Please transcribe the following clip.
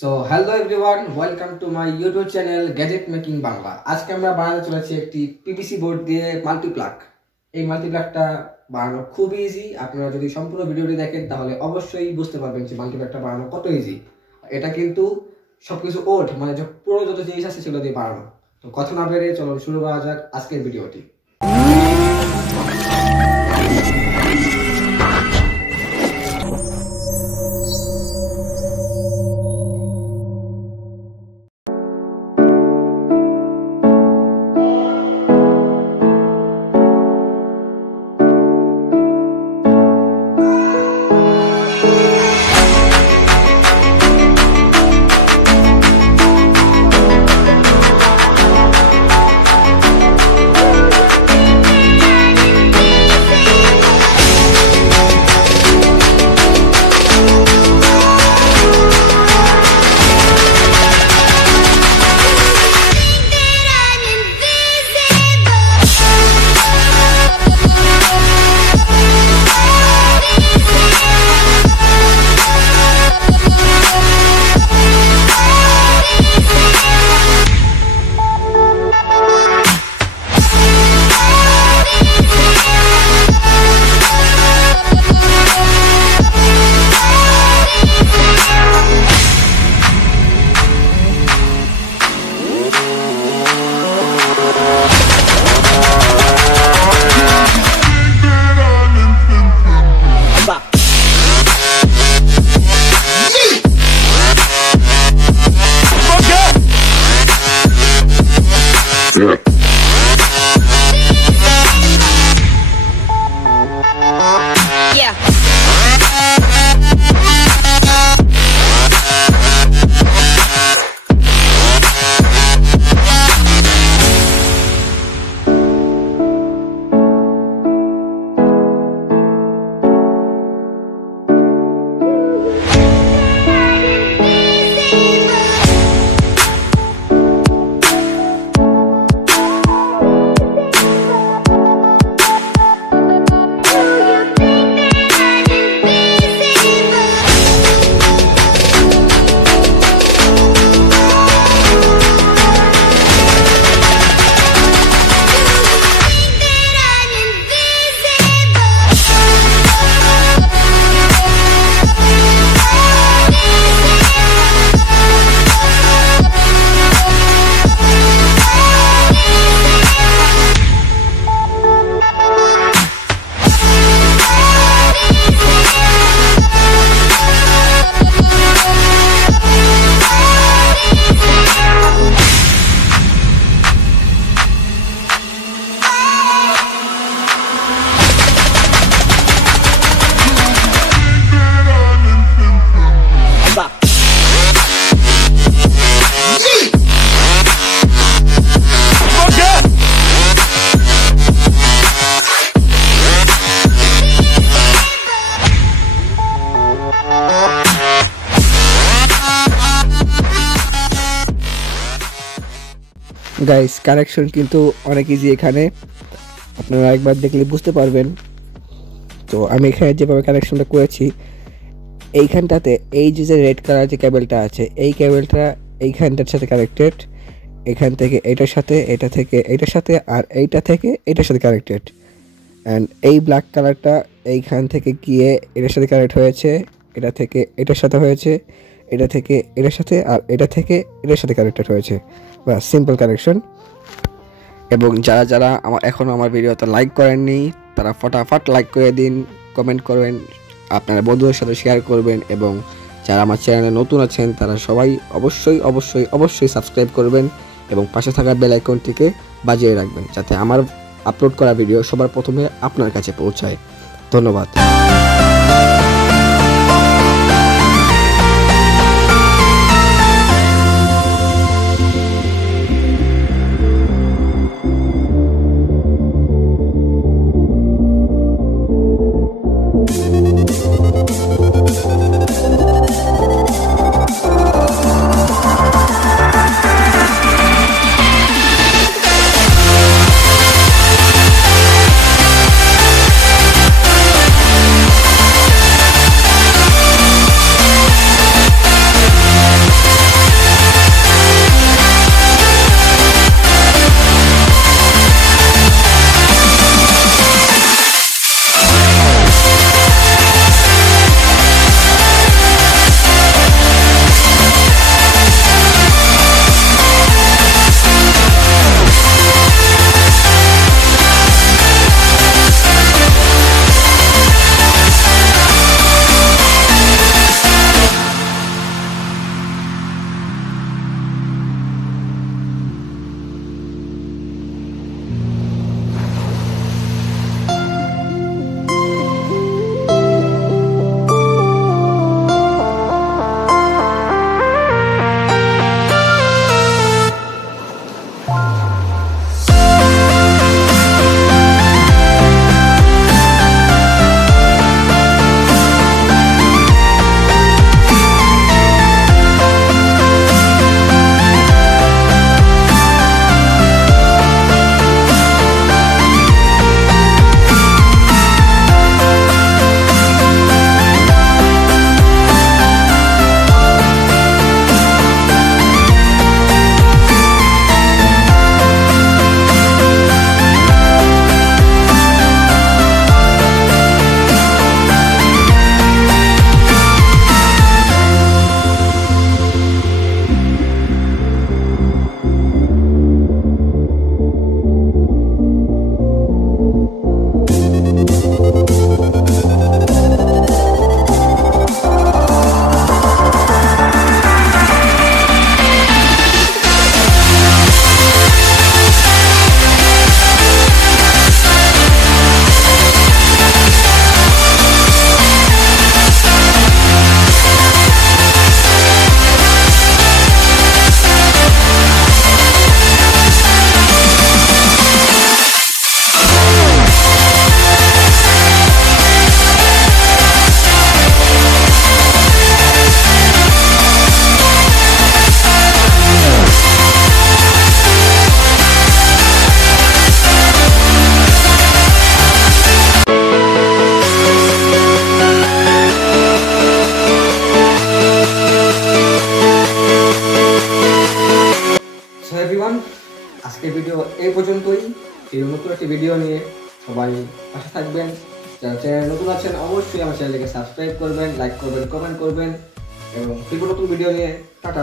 So hello everyone, welcome to my YouTube channel gadget making Bangla. আজকে আমরা বানাতে চলেছি একটি পিভিসি বোর্ড দিয়ে মাল্টিপ্লাগ। এই মাল্টিপ্লাগটা বানানো খুব ইজি। আপনারা যদি সম্পূর্ণ ভিডিওটি দেখেন তাহলে অবশ্যই বুঝতে পারবেন যে মাল্টিপ্লাগটা বানানো কত ইজি। এটা কিন্তু সবকিছু ওল্ড, মানে পুরো যত জিনিস আছে সেগুলো দিয়ে বানানো। তো কথা না বেড়ে চলুন শুরু করা যাক আজকের ভিডিওটি। গাইস, কানেকশন কিন্তু অনেক ইজি। এখানে আপনারা একবার দেখলে বুঝতে পারবেন। তো আমি এখানে যেভাবে কানেকশনটা করেছি, এইখানটাতে এই যে রেড কালার যে কেবলটা আছে, এই কেবলটা এইখানটার সাথে কানেক্টেড। এখান থেকে এটার সাথে, এটা থেকে এটার সাথে, আর এইটা থেকে এটার সাথে কানেক্টেড। অ্যান্ড এই ব্ল্যাক কালারটা এইখান থেকে গিয়ে এটার সাথে কানেক্ট হয়েছে, এটা থেকে এটার সাথে হয়েছে, এটা থেকে এটার সাথে, আর এটা থেকে এটার সাথে কানেক্টেড হয়েছে। বা সিম্পল কানেকশন। এবং যারা যারা এখনও আমার ভিডিওতে লাইক করেননি তারা ফটাফট লাইক করে দিন, কমেন্ট করবেন, আপনার বন্ধুদের সাথে শেয়ার করবেন। এবং যারা আমার চ্যানেলে নতুন আছেন তারা সবাই অবশ্যই অবশ্যই অবশ্যই সাবস্ক্রাইব করবেন এবং পাশে থাকা বেল আইকনটিকে বাজিয়ে রাখবেন, যাতে আমার আপলোড করা ভিডিও সবার প্রথমে আপনার কাছে পৌঁছায়। ধন্যবাদ। পর্যন্তই। এই নতুন একটি ভিডিও নিয়ে সবাই পাশে থাকবেন। যারা চ্যানেল নতুন আছেন অবশ্যই আমার চ্যানেলকে সাবস্ক্রাইব করবেন, লাইক করবেন, কমেন্ট করবেন এবং নতুন ভিডিও নিয়ে টাটা।